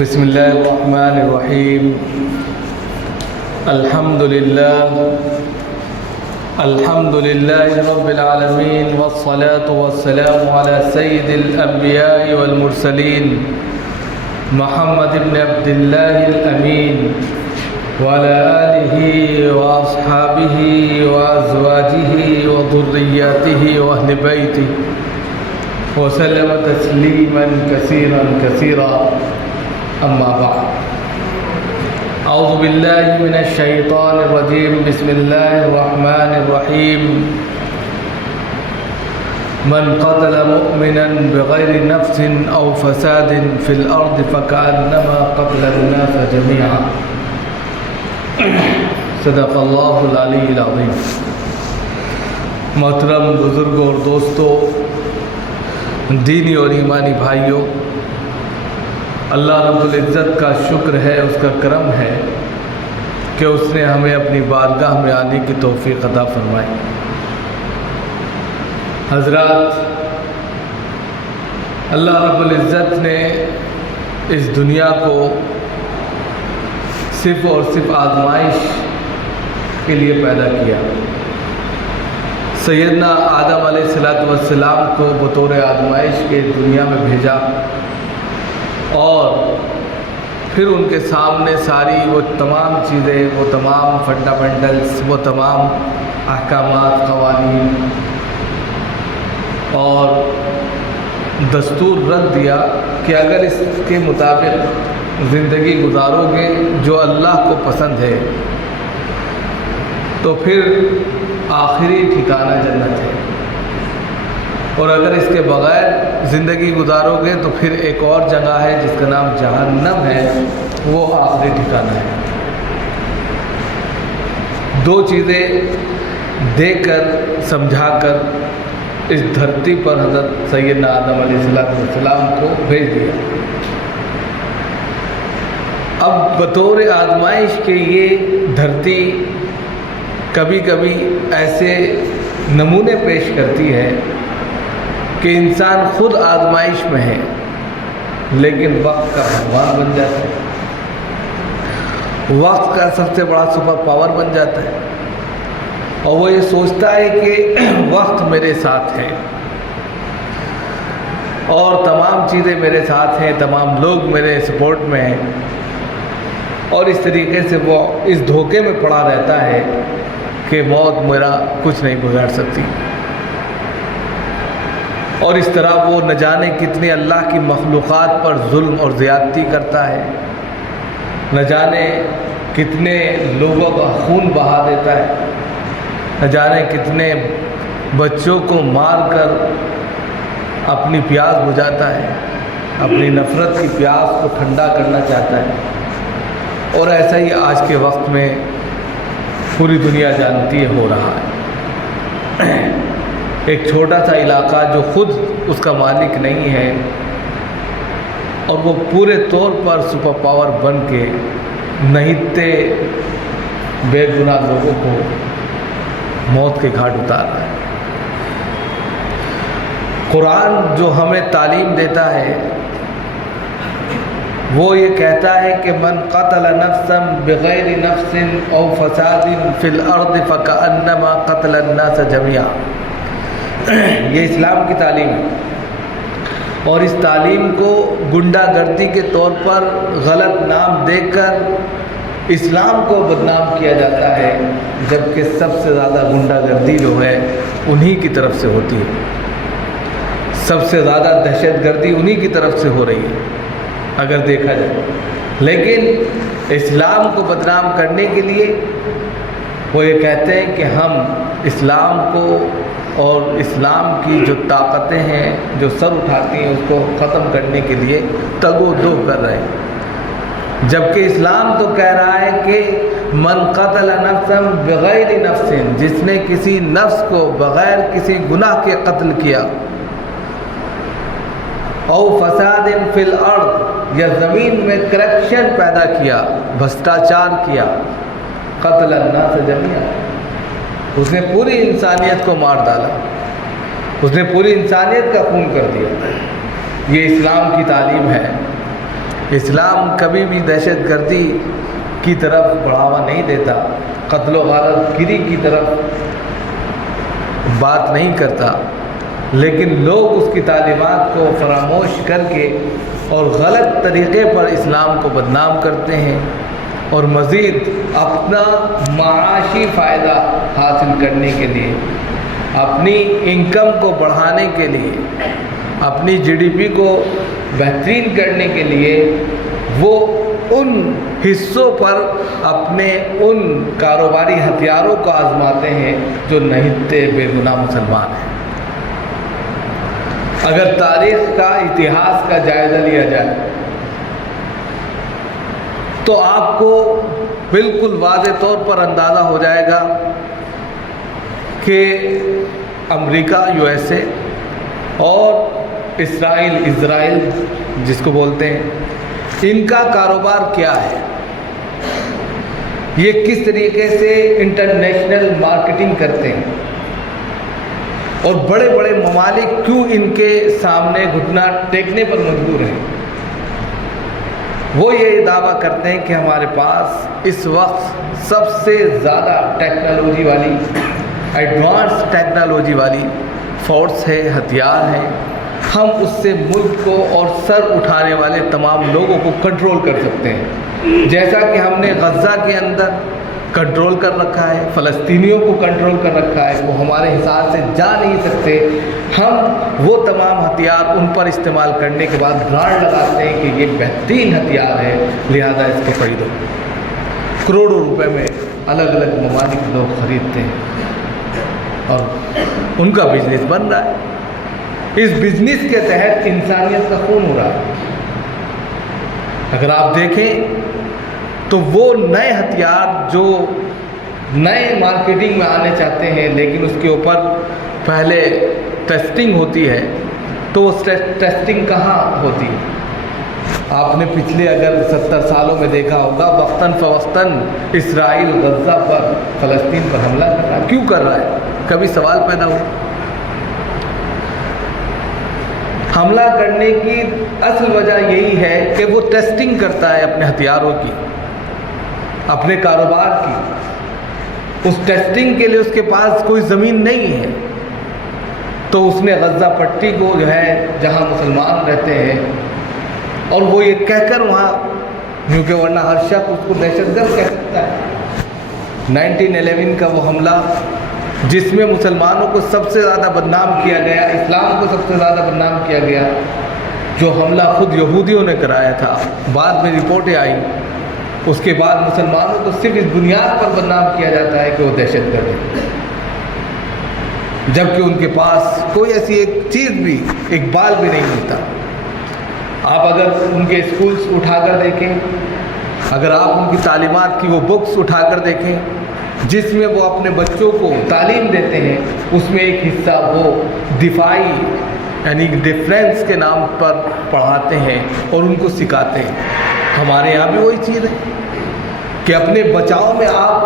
بسم الله الرحمن الرحيم. الحمد لله رب العالمين، والصلاة والسلام على سيد الأنبياء والمرسلين محمد بن عبد الله الأمين وعلى آله وأصحابه وأزواجه وذرياته وأهل بيته وسلم تسليما كثيرا كثيرا. أما بعد، أعوذ بالله من الشيطان الرجيم. بسم الله الرحمن الرحيم. من قتل مؤمنا بغير نفس أو فساد في الأرض فكأنما قتل الناس جميعا. صدق اللہ العلی العظیم. محترم بزرگوں اور دوستوں، دینی اور ایمانی بھائیوں، اللہ رب العزت کا شکر ہے، اس کا کرم ہے کہ اس نے ہمیں اپنی بارگاہ میں آنے کی توفیق عطا فرمائی. حضرات، اللہ رب العزت نے اس دنیا کو صرف اور صرف آزمائش کے لیے پیدا کیا. سیدنا آدم علیہ السلام کو بطور آزمائش کے دنیا میں بھیجا اور پھر ان کے سامنے ساری وہ تمام چیزیں، وہ تمام فنڈامنٹلز، وہ تمام احکامات، قوانین اور دستور رکھ دیا کہ اگر اس کے مطابق زندگی گزارو گے جو اللہ کو پسند ہے تو پھر آخری ٹھکانہ جنت ہے، اور اگر اس کے بغیر زندگی گزارو گے تو پھر ایک اور جگہ ہے جس کا نام جہنم ہے، وہ آخری ٹھکانہ ہے. دو چیزیں دے کر سمجھا کر اس دھرتی پر حضرت سیدنا آدم علیہ السلام کو بھیج دیا. اب بطور آزمائش کے یہ دھرتی کبھی کبھی ایسے نمونے پیش کرتی ہے کہ انسان خود آزمائش میں ہے لیکن وقت کا بھگوان بن جاتا ہے، وقت کا سب سے بڑا سپر پاور بن جاتا ہے، اور وہ یہ سوچتا ہے کہ وقت میرے ساتھ ہے اور تمام چیزیں میرے ساتھ ہیں، تمام لوگ میرے سپورٹ میں ہیں، اور اس طریقے سے وہ اس دھوکے میں پڑا رہتا ہے کہ موت میرا کچھ نہیں بگاڑ سکتی. اور اس طرح وہ نہ جانے کتنے اللہ کی مخلوقات پر ظلم اور زیادتی کرتا ہے، نہ جانے کتنے لوگوں کا خون بہا دیتا ہے، نہ جانے کتنے بچوں کو مار کر اپنی پیاس بجھاتا ہے، اپنی نفرت کی پیاس کو ٹھنڈا کرنا چاہتا ہے. اور ایسا ہی آج کے وقت میں پوری دنیا جانتی ہے ہو رہا ہے. ایک چھوٹا سا علاقہ جو خود اس کا مالک نہیں ہے اور وہ پورے طور پر سپر پاور بن کے نہتے بے گناہ لوگوں کو موت کے گھاٹ اتار رہا ہے. قرآن جو ہمیں تعلیم دیتا ہے وہ یہ کہتا ہے کہ من قتل نفسا بغیر نفس او فساد فی الارض فکأنما قتل الناس جميعا. یہ اسلام کی تعلیم ہے، اور اس تعلیم کو گنڈا گردی کے طور پر غلط نام دے کر اسلام کو بدنام کیا جاتا ہے، جبکہ سب سے زیادہ گنڈا گردی جو ہے انہی کی طرف سے ہوتی ہے، سب سے زیادہ دہشت گردی انہی کی طرف سے ہو رہی ہے اگر دیکھا جائے. لیکن اسلام کو بدنام کرنے کے لیے وہ یہ کہتے ہیں کہ ہم اسلام کو اور اسلام کی جو طاقتیں ہیں جو سر اٹھاتی ہیں اس کو ختم کرنے کے لیے تگ و دو کر رہے ہیں، جبکہ اسلام تو کہہ رہا ہے کہ من قتل نفسا بغیر نفس، جس نے کسی نفس کو بغیر کسی گناہ کے قتل کیا، او فساد فی الارض، یا زمین میں کرپشن پیدا کیا، بھرشٹاچار کیا، قتل الناس جميعا، اس نے پوری انسانیت کو مار ڈالا، اس نے پوری انسانیت کا خون کر دیا. یہ اسلام کی تعلیم ہے. اسلام کبھی بھی دہشت گردی کی طرف بڑھاوا نہیں دیتا، قتل و غارت گری کی طرف بات نہیں کرتا، لیکن لوگ اس کی تعلیمات کو فراموش کر کے اور غلط طریقے پر اسلام کو بدنام کرتے ہیں اور مزید اپنا معاشی فائدہ حاصل کرنے کے لیے، اپنی انکم کو بڑھانے کے لیے، اپنی جی ڈی پی کو بہترین کرنے کے لیے وہ ان حصوں پر اپنے ان کاروباری ہتھیاروں کو آزماتے ہیں جو نہتے بے گناہ مسلمان ہیں۔ اگر تاریخ کا، اتہاس کا جائزہ لیا جائے تو آپ کو بالکل واضح طور پر اندازہ ہو جائے گا کہ امریکہ USA اور اسرائیل جس کو بولتے ہیں، ان کا کاروبار کیا ہے، یہ کس طریقے سے انٹرنیشنل مارکیٹنگ کرتے ہیں اور بڑے بڑے ممالک کیوں ان کے سامنے گھٹنا ٹیکنے پر مجبور ہیں۔ وہ یہ دعویٰ کرتے ہیں کہ ہمارے پاس اس وقت سب سے زیادہ ٹیکنالوجی والی، ایڈوانس ٹیکنالوجی والی فورس ہے، ہتھیار ہے، ہم اس سے ملک کو اور سر اٹھانے والے تمام لوگوں کو کنٹرول کر سکتے ہیں، جیسا کہ ہم نے غزہ کے اندر کنٹرول کر رکھا ہے، فلسطینیوں کو کنٹرول کر رکھا ہے، وہ ہمارے حساب سے جا نہیں سکتے، ہم وہ تمام ہتھیار ان پر استعمال کرنے کے بعد برانڈ لگاتے ہیں کہ یہ بہترین ہتھیار ہے، لہذا اس کو خریدو۔ کروڑوں روپے میں الگ الگ ممالک لوگ خریدتے ہیں اور ان کا بزنس بن رہا ہے۔ اس بزنس کے تحت انسانیت کا خون ہو رہا ہے۔ اگر آپ دیکھیں تو وہ نئے ہتھیار جو نئے مارکیٹنگ میں آنے چاہتے ہیں، لیکن اس کے اوپر پہلے ٹیسٹنگ ہوتی ہے، تو وہ ٹیسٹنگ کہاں ہوتی ہے؟ آپ نے پچھلے اگر 70 سالوں میں دیکھا ہوگا، وقتاً فوقتاً اسرائیل غزہ پر، فلسطین پر حملہ کر رہا ہے۔ کیوں کر رہا ہے؟ کبھی سوال پیدا ہو؟ حملہ کرنے کی اصل وجہ یہی ہے کہ وہ ٹیسٹنگ کرتا ہے اپنے ہتھیاروں کی، اپنے کاروبار کی۔ اس ٹیسٹنگ کے لیے اس کے پاس کوئی زمین نہیں ہے، تو اس نے غزہ پٹی کو جو ہے جہاں مسلمان رہتے ہیں، اور وہ یہ کہہ کر وہاں، کیونکہ ورنہ ہر شخص اس کو دہشت گرد کہہ سکتا ہے۔ 1911 کا وہ حملہ جس میں مسلمانوں کو سب سے زیادہ بدنام کیا گیا، اسلام کو سب سے زیادہ بدنام کیا گیا، جو حملہ خود یہودیوں نے کرایا تھا، بعد میں رپورٹیں آئیں، اس کے بعد مسلمانوں کو صرف اس بنیاد پر بدنام کیا جاتا ہے کہ وہ دہشت گرد ہے، جبکہ ان کے پاس کوئی ایسی ایک چیز بھی، ایک بال بھی نہیں ملتا۔ آپ اگر ان کے اسکولز اٹھا کر دیکھیں، اگر آپ ان کی تعلیمات کی وہ بکس اٹھا کر دیکھیں جس میں وہ اپنے بچوں کو تعلیم دیتے ہیں، اس میں ایک حصہ وہ دفاعی یعنی ڈیفنس کے نام پر پڑھاتے ہیں اور ان کو سکھاتے ہیں۔ ہمارے یہاں بھی وہی چیز ہے کہ اپنے بچاؤ میں آپ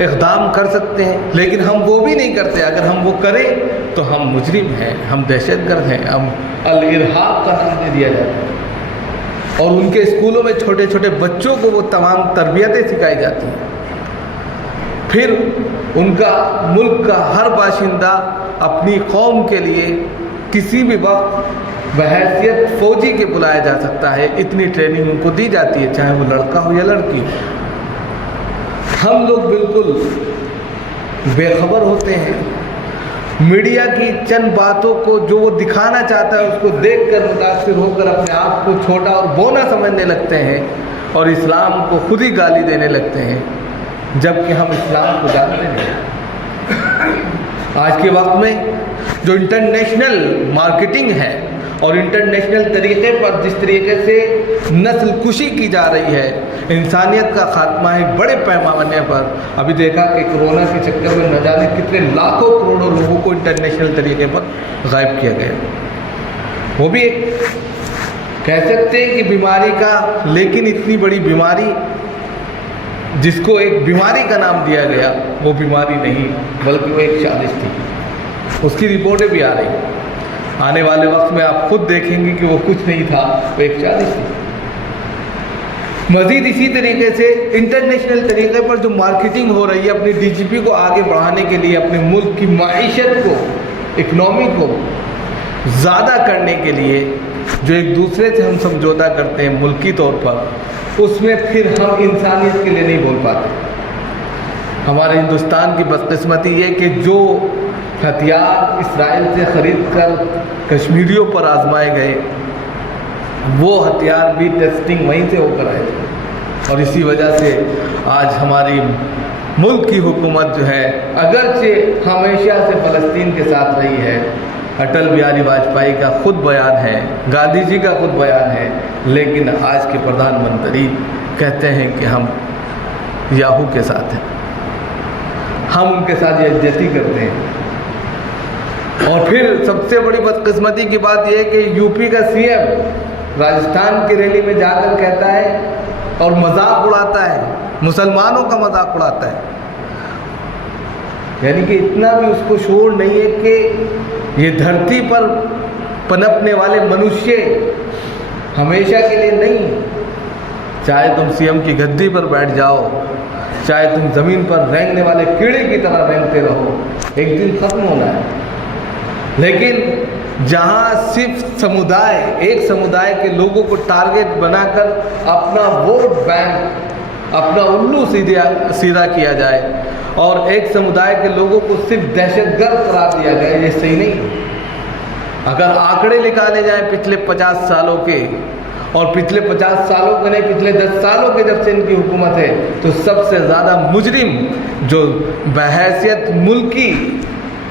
اقدام کر سکتے ہیں، لیکن ہم وہ بھی نہیں کرتے۔ اگر ہم وہ کریں تو ہم مجرم ہیں، ہم دہشت گرد ہیں، ہم الارہاب کا نام دے دیا جاتا ہے، اور ان کے اسکولوں میں چھوٹے چھوٹے بچوں کو وہ تمام تربیتیں سکھائی جاتی ہیں۔ پھر ان کا ملک کا ہر باشندہ اپنی قوم کے لیے کسی بھی وقت بحیثیت فوجی کے بلایا جا سکتا ہے، اتنی ٹریننگ ان کو دی جاتی ہے، چاہے وہ لڑکا ہو یا لڑکی ہو۔ ہم لوگ بالکل بے خبر ہوتے ہیں، میڈیا کی چند باتوں کو جو وہ دکھانا چاہتا ہے اس کو دیکھ کر متاثر ہو کر اپنے آپ کو چھوٹا اور بونا سمجھنے لگتے ہیں اور اسلام کو خود ہی گالی دینے لگتے ہیں، جبکہ ہم اسلام کو جانتے نہیں۔ آج کے وقت میں جو انٹرنیشنل مارکیٹنگ ہے اور انٹرنیشنل طریقے پر جس طریقے سے نسل کشی کی جا رہی ہے، انسانیت کا خاتمہ ہے بڑے پیمانے پر۔ ابھی دیکھا کہ کورونا کے چکر میں نہ جانے کتنے لاکھوں کروڑوں لوگوں کو انٹرنیشنل طریقے پر غائب کیا گیا۔ وہ بھی ایک کہہ سکتے ہیں کہ بیماری کا، لیکن اتنی بڑی بیماری جس کو ایک بیماری کا نام دیا گیا، وہ بیماری نہیں بلکہ وہ ایک سازش تھی۔ اس کی رپورٹیں بھی آ رہی ہیں۔ آنے والے وقت میں آپ خود دیکھیں گے کہ وہ کچھ نہیں تھا، وہ ایک شادی تھی۔ مزید اسی طریقے سے انٹرنیشنل طریقے پر جو مارکیٹنگ ہو رہی ہے اپنی ڈی جی پی کو آگے بڑھانے کے لیے، اپنے ملک کی معیشت کو، اکنامی کو زیادہ کرنے کے لیے جو ایک دوسرے سے ہم سمجھوتا کرتے ہیں ملکی طور پر، اس میں پھر ہم انسانیت کے لیے نہیں بول پاتے۔ ہمارے ہندوستان کی بدقسمتی یہ کہ جو ہتھیار اسرائیل سے خرید کر کشمیریوں پر آزمائے گئے، وہ ہتھیار بھی ٹیسٹنگ وہیں سے ہو کر آئے تھے، اور اسی وجہ سے آج ہماری ملک کی حکومت جو ہے اگرچہ ہمیشہ سے فلسطین کے ساتھ رہی ہے، اٹل بہاری واجپئی کا خود بیان ہے، گاندھی جی کا خود بیان ہے، لیکن آج کے پردھان منتری کہتے ہیں کہ ہم یاہو کے ساتھ ہیں، ہم ان کے ساتھ یکجہتی کرتے ہیں۔ اور پھر سب سے بڑی بدقسمتی کی بات یہ ہے کہ یو پی کا سی ایم راجستھان کی ریلی میں جا کر کہتا ہے اور مذاق اڑاتا ہے، مسلمانوں کا مذاق اڑاتا ہے، یعنی کہ اتنا بھی اس کو شعور نہیں ہے کہ یہ دھرتی پر پنپنے والے منشیہ ہمیشہ کے لیے نہیں، چاہے تم سی ایم کی گدی پر بیٹھ جاؤ، چاہے تم زمین پر رینگنے والے کیڑے کی طرح رینگتے رہو، ایک دن ختم ہونا ہے۔ لیکن جہاں صرف سمودائے، ایک سمودائے کے لوگوں کو ٹارگٹ بنا کر اپنا ووٹ بینک، اپنا الو سیدھا کیا جائے، اور ایک سمودائے کے لوگوں کو صرف دہشت گرد قرار دیا جائے، یہ صحیح نہیں۔ اگر آنکڑے نکالے جائیں پچھلے 50 سالوں کے، اور پچھلے 50 سالوں کے نہیں، پچھلے 10 سالوں کے جب سے ان کی حکومت ہے، تو سب سے زیادہ مجرم جو بحیثیت ملکی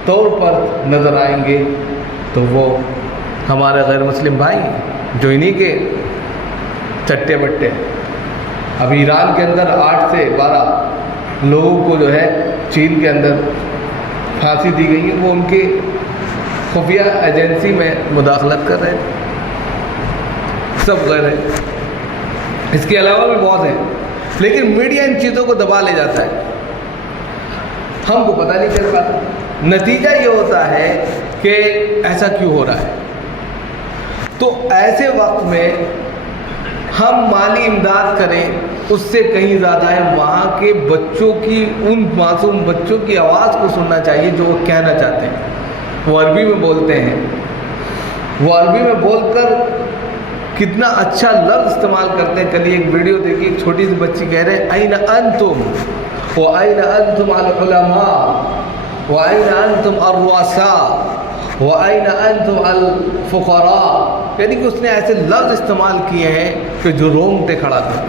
طور پر نظر آئیں گے تو وہ ہمارے غیر مسلم بھائی ہیں، جو انہی کے چٹے بٹے۔ اب ایران کے اندر 8 سے 12 لوگوں کو جو ہے چین کے اندر پھانسی دی گئی ہے، وہ ان کی خفیہ ایجنسی میں مداخلت کر رہے تھے، سب غیر ہے۔ اس کے علاوہ بھی بہت ہیں، لیکن میڈیا ان چیزوں کو دبا لے جاتا ہے، ہم کو پتہ نہیں چل پاتا۔ نتیجہ یہ ہوتا ہے کہ ایسا کیوں ہو رہا ہے۔ تو ایسے وقت میں ہم مالی امداد کریں، اس سے کہیں زیادہ ہے وہاں کے بچوں کی، ان معصوم بچوں کی آواز کو سننا چاہیے جو وہ کہنا چاہتے ہیں۔ وہ عربی میں بولتے ہیں، وہ عربی میں بول کر کتنا اچھا لفظ استعمال کرتے ہیں۔ کل ایک ویڈیو دیکھی، ایک چھوٹی سی بچی کہہ رہے ہیں، این انتم وَأَيْنَ أَنْتُمْ الْعُلَمَاء وَأَيْنَ أَنْتُمْ الرُّؤَسَاء وَأَيْنَ أَنْتُمْ الْفُقَرَاء، یعنی کہ اس نے ایسے لفظ استعمال کیے ہیں کہ جو رونگٹے کھڑا کر۔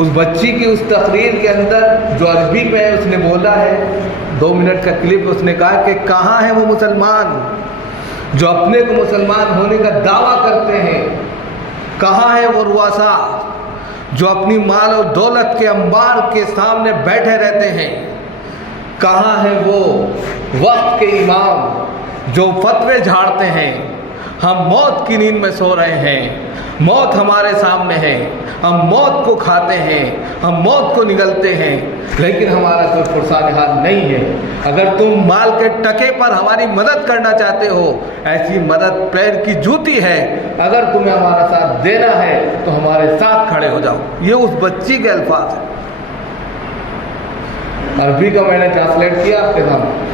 اس بچی کی اس تقریر کے اندر جو عربی میں اس نے بولا ہے، 2 منٹ کا کلپ، اس نے کہا کہ کہاں ہیں وہ مسلمان جو اپنے کو مسلمان ہونے کا دعویٰ کرتے ہیں، کہاں ہیں وہ رؤساء جو اپنی مال و دولت کے انبار کے سامنے بیٹھے رہتے ہیں، کہاں ہیں وہ وقت کے امام جو فتوے جھاڑتے ہیں۔ ہم موت کی نیند میں سو رہے ہیں، موت ہمارے سامنے ہے، ہم موت کو کھاتے ہیں، ہم موت کو نگلتے ہیں، لیکن ہمارا کوئی فرسان حال نہیں ہے۔ اگر تم مال کے ٹکے پر ہماری مدد کرنا چاہتے ہو، ایسی مدد پیر کی جوتی ہے، اگر تمہیں ہمارا ساتھ دینا ہے تو ہمارے ساتھ کھڑے ہو جاؤ۔ یہ اس بچی کے الفاظ ہیں، عربی کا میں نے ٹرانسلیٹ کیا آپ کے سامنے۔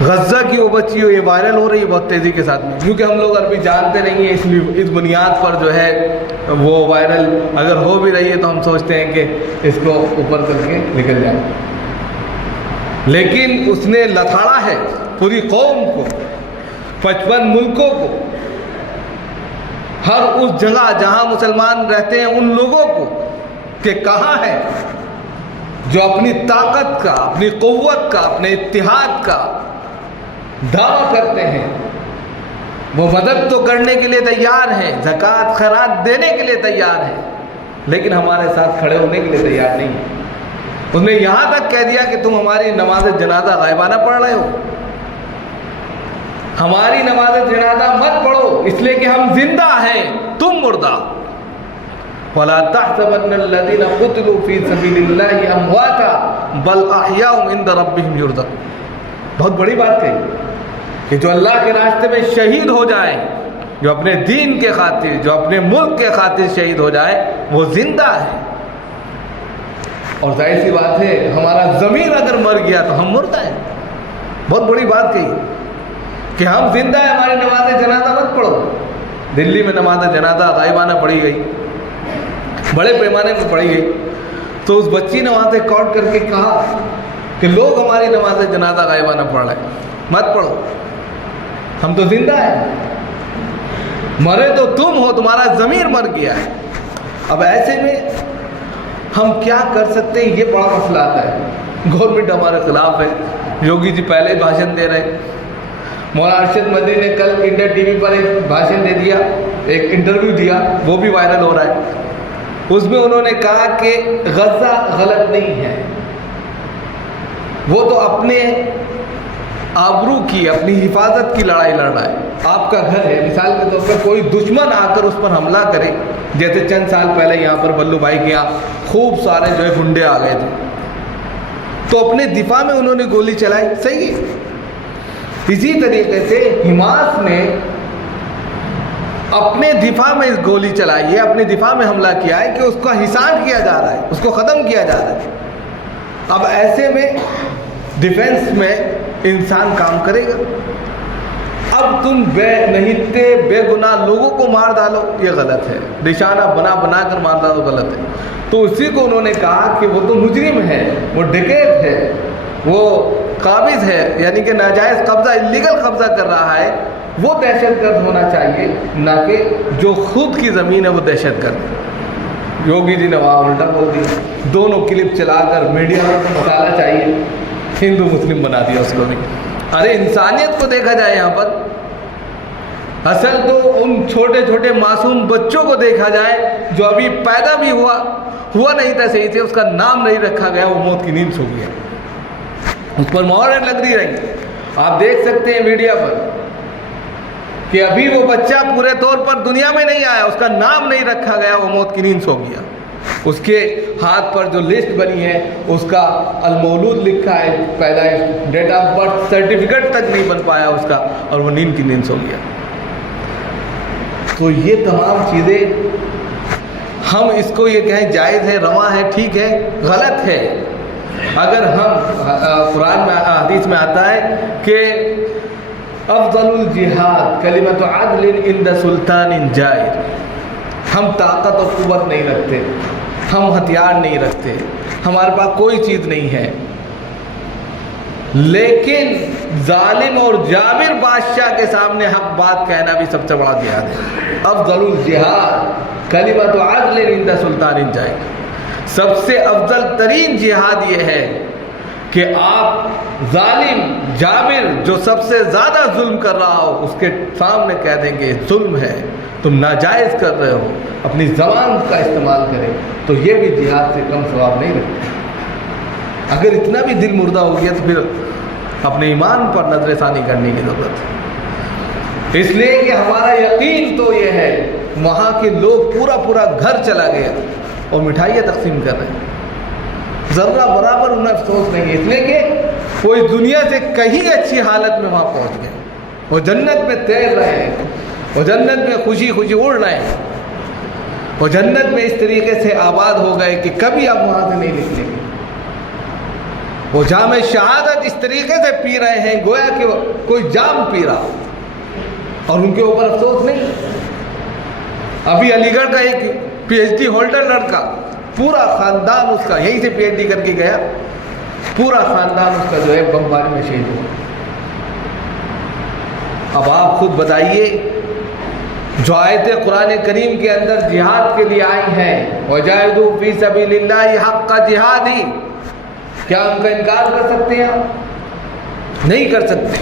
غزہ کی وہ بچی ہو، یہ وائرل ہو رہی ہے بہت تیزی کے ساتھ میں، کیونکہ ہم لوگ عربی جانتے نہیں ہیں، اس بنیاد پر جو ہے وہ وائرل اگر ہو بھی رہی ہے تو ہم سوچتے ہیں کہ اس کو اوپر کر کے نکل جائے، لیکن اس نے لتاڑا ہے پوری قوم کو، 55 ملکوں کو، ہر اس جگہ جہاں مسلمان رہتے ہیں ان لوگوں کو، کہ کہاں ہے جو اپنی طاقت کا، اپنی قوت کا، اپنے اتحاد کا دعویٰ کرتے ہیں، وہ مدد تو کرنے کے لیے تیار ہیں، زکوٰۃ خیرات دینے کے لیے تیار ہیں، لیکن ہمارے ساتھ کھڑے ہونے کے لیے تیار نہیں ہیں۔ اس نے یہاں تک کہہ دیا کہ تم ہماری نماز جنازہ غائبانہ پڑھ رہے ہو، ہماری نماز جنازہ مت پڑھو، اس لیے کہ ہم زندہ ہیں، تم مردہ۔ وَلَا تَحْسَبَنَّ الَّذِينَ قُتِلُوا فِي سَبِيلِ اللَّهِ أَمْوَاتًا بَلْ أَحْيَاءٌ عِندَ رَبِّهِمْ يُرْزَقُونَ۔ بہت بڑی بات کہی کہ جو اللہ کے راستے میں شہید ہو جائے، جو اپنے دین کے خاطر، جو اپنے ملک کے خاطر شہید ہو جائے، وہ زندہ ہے۔ اور ظاہر سی بات ہے ہمارا ضمیر اگر مر گیا تو ہم مردہ ہیں۔ بہت بڑی بات کہی کہ ہم زندہ ہیں، ہماری نماز جنازہ مت پڑھو۔ دلی میں نماز جنازہ غائبانہ پڑھی گئی، بڑے پیمانے پہ پڑھی گئی، تو اس بچی نے وہاں سے کال کر کے کہا کہ لوگ ہماری نماز جنازہ غائبانہ پڑھ رہے ہیں، مت پڑھو، ہم تو زندہ ہیں، مرے تو تم ہو، تمہارا ضمیر مر گیا ہے۔ اب ایسے میں ہم کیا کر سکتے ہیں، یہ بڑا مسئلہ آتا ہے۔ گورنمنٹ ہمارے خلاف ہے، یوگی جی پہلے بھاشن دے رہے، مولانا ارشد مدنی نے کل انڈیا ٹی وی پر ایک بھاشن دے دیا، ایک انٹرویو دیا، وہ بھی وائرل ہو رہا ہے۔ اس میں انہوں نے کہا کہ غزہ غلط نہیں ہے، وہ تو اپنے آبرو کی، اپنی حفاظت کی لڑائی لڑ رہا ہے۔ آپ کا گھر ہے، مثال کے طور پر کوئی دشمن آ کر اس پر حملہ کرے، جیسے چند سال پہلے یہاں پر بلو بھائی کے یہاں خوب سارے جو ہے گنڈے آ گئے تھے، تو اپنے دفاع میں انہوں نے گولی چلائی، صحیح ہے۔ اسی طریقے سے حماس نے اپنے دفاع میں اس گولی چلائی ہے، اپنے دفاع میں حملہ کیا ہے کہ اس کا حصار کیا جا رہا ہے، اس کو ختم کیا جا رہا ہے۔ اب ایسے میں ڈیفنس میں انسان کام کرے گا۔ اب تم بے نہتے بے گناہ لوگوں کو مار ڈالو، یہ غلط ہے، نشانہ بنا بنا کر مار ڈالو، غلط ہے۔ تو اسی کو انہوں نے کہا کہ وہ تو مجرم ہے، وہ ڈکیت ہے، وہ قابض ہے، یعنی کہ ناجائز قبضہ، اللیگل قبضہ کر رہا ہے، وہ دہشت گرد ہونا چاہیے، نہ کہ جو خود کی زمین ہے وہ دہشت گرد۔ یوگی جی نے وہاں الٹا بول دیا، دونوں کلپ چلا کر میڈیا میں مسالہ چاہیے، ہندو مسلم بنا دیا اس کو بھی۔ ارے انسانیت کو دیکھا جائے یہاں پر، اصل تو ان چھوٹے چھوٹے معصوم بچوں کو دیکھا جائے جو ابھی پیدا بھی ہوا نہیں تھا صحیح سے، اس کا نام نہیں رکھا گیا، وہ موت کی نیند سو گیا، اس پر مہر لگ رہی۔ آپ دیکھ سکتے ہیں میڈیا پر کہ ابھی وہ بچہ پورے طور پر دنیا میں نہیں آیا، اس کا نام نہیں رکھا گیا، وہ موت کی نیند سو گیا۔ اس کے ہاتھ پر جو لسٹ بنی ہے اس کا المولود لکھا ہے، پیدائش، ڈیٹ آف برتھ سرٹیفکیٹ تک نہیں بن پایا اس کا، اور وہ نیند کی نیند سو گیا۔ تو یہ تمام چیزیں ہم اس کو یہ کہیں جائز ہے، رواں ہے، ٹھیک ہے، غلط ہے۔ اگر ہم قرآن میں حدیث میں آتا ہے کہ افضل الجہاد کلمۃ عدل عند سلطان جائر، ہم طاقت اور قوت نہیں رکھتے، ہم ہتھیار نہیں رکھتے، ہمارے پاس کوئی چیز نہیں ہے، لیکن ظالم اور جابر بادشاہ کے سامنے حق بات کہنا بھی سب سے بڑا جہاد ہے۔ افضل الجہاد کلمۃ عدل عند سلطان جائر، سب سے افضل ترین جہاد یہ ہے کہ آپ ظالم جابر جو سب سے زیادہ ظلم کر رہا ہو اس کے سامنے کہہ دیں گے ظلم ہے، تم ناجائز کر رہے ہو، اپنی زبان کا استعمال کریں، تو یہ بھی جہاد سے کم ثواب نہیں رکھتے۔ اگر اتنا بھی دل مردہ ہو گیا تو پھر اپنے ایمان پر نظر ثانی کرنے کی ضرورت ہے۔ اس لیے کہ ہمارا یقین تو یہ ہے، وہاں کے لوگ پورا گھر چلا گیا اور مٹھائیاں تقسیم کر رہے ہیں، ذرہ برابر انہیں افسوس نہیں ہے، اس لیے کہ کوئی دنیا سے کہیں اچھی حالت میں وہاں پہنچ گئے، وہ جنت میں تیر رہے ہیں، وہ جنت میں خوشی اڑ رہے ہیں، وہ جنت میں اس طریقے سے آباد ہو گئے کہ کبھی آپ وہاں سے نہیں نکلیں گے، وہ جام شہادت اس طریقے سے پی رہے ہیں گویا کہ کوئی جام پی رہا، اور ان کے اوپر افسوس نہیں۔ ابھی علی گڑھ کا ایک پی ایچ ڈی ہولڈر لڑکا، پورا خاندان اس کا یہیں سے پی ایچ ڈی کر کے گیا، پورا خاندان اس کا جو ہے بمباری میں شہید ہوا۔ اب آپ خود بتائیے، جو آیتیں قرآن کریم کے اندر جہاد کے لیے آئی ہیں، وَجَاهِدُوا فِي سَبِيلِ اللَّهِ حَقَّ جِهَادِهِ، کیا ان کا انکار کر سکتے ہیں آپ؟ نہیں کر سکتے،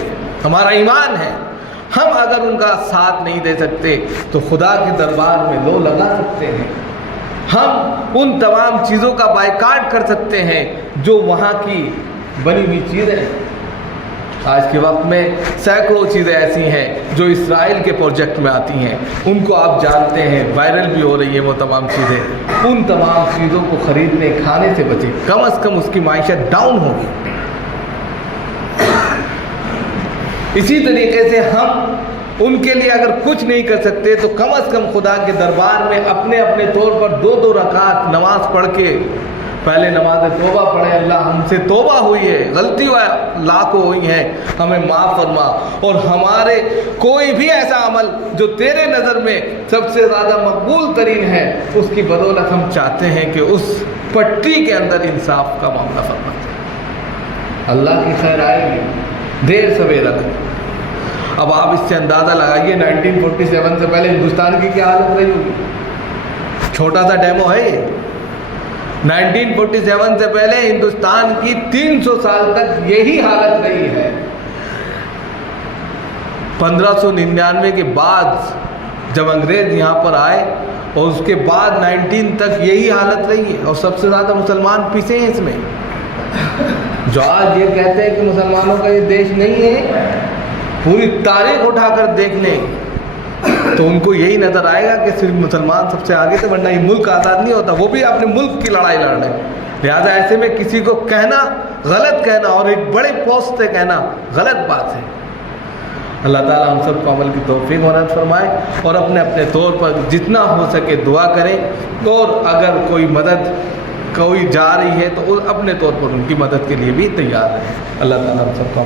ہمارا ایمان ہے۔ ہم اگر ان کا ساتھ نہیں دے سکتے تو خدا کے دربار میں لو لگا سکتے ہیں، ہم ان تمام چیزوں کا بائیکاٹ کر سکتے ہیں جو وہاں کی بنی ہوئی چیزیں ہیں۔ آج کے وقت میں سینکڑوں چیزیں ایسی ہیں جو اسرائیل کے پروجیکٹ میں آتی ہیں، ان کو آپ جانتے ہیں، وائرل بھی ہو رہی ہیں وہ تمام چیزیں، ان تمام چیزوں کو خریدنے کھانے سے بچیں، کم از کم اس کی معیشت ڈاؤن ہوگی۔ اسی طریقے سے ہم ان کے لیے اگر کچھ نہیں کر سکتے تو کم از کم خدا کے دربار میں اپنے اپنے طور پر 2 رکعت نماز پڑھ کے پہلے نماز توبہ پڑھیں، اللہ ہم سے توبہ ہوئی ہے، غلطی لاکھوں ہوئی ہیں، ہمیں معاف فرما، اور ہمارے کوئی بھی ایسا عمل جو تیرے نظر میں سب سے زیادہ مقبول ترین ہے اس کی بدولت ہم چاہتے ہیں کہ اس پٹی کے اندر انصاف کا معاملہ فرما دے۔ اللہ کی خیر آئے گی دیر سویرا تک۔ اب آپ اس سے اندازہ لگائیے 1947 سے پہلے ہندوستان کی کیا حالت رہی ہوگی۔ چھوٹا سا ڈیمو ہے یہ۔ 1947 سے پہلے ہندوستان کی 300 سال تک یہی حالت رہی ہے۔ 1599 کے بعد جب انگریز یہاں پر آئے اور اس کے بعد 19 تک یہی حالت رہی ہے، اور سب سے زیادہ مسلمان پیچھے ہیں اس میں۔ جو آج یہ کہتے ہیں کہ مسلمانوں کا یہ دیش نہیں ہے، پوری تاریخ اٹھا کر دیکھ لیں تو ان کو یہی نظر آئے گا کہ صرف مسلمان سب سے آگے تھے، ورنہ یہ ملک آزاد نہیں ہوتا۔ وہ بھی اپنے ملک کی لڑائی لڑ رہے ہیں۔ لہٰذا ایسے میں کسی کو کہنا غلط کہنا اور ایک بڑے پوسٹ سے کہنا غلط بات ہے۔ اللہ تعالیٰ ہم سب کو عمل کی توفیق عنایت فرمائے، اور اپنے اپنے طور پر جتنا ہو سکے دعا کریں، اور اگر کوئی مدد کوئی جا رہی ہے تو اپنے طور پر ان کی مدد کے لیے بھی تیار رہیں۔ اللہ تعالیٰ ہم سب کو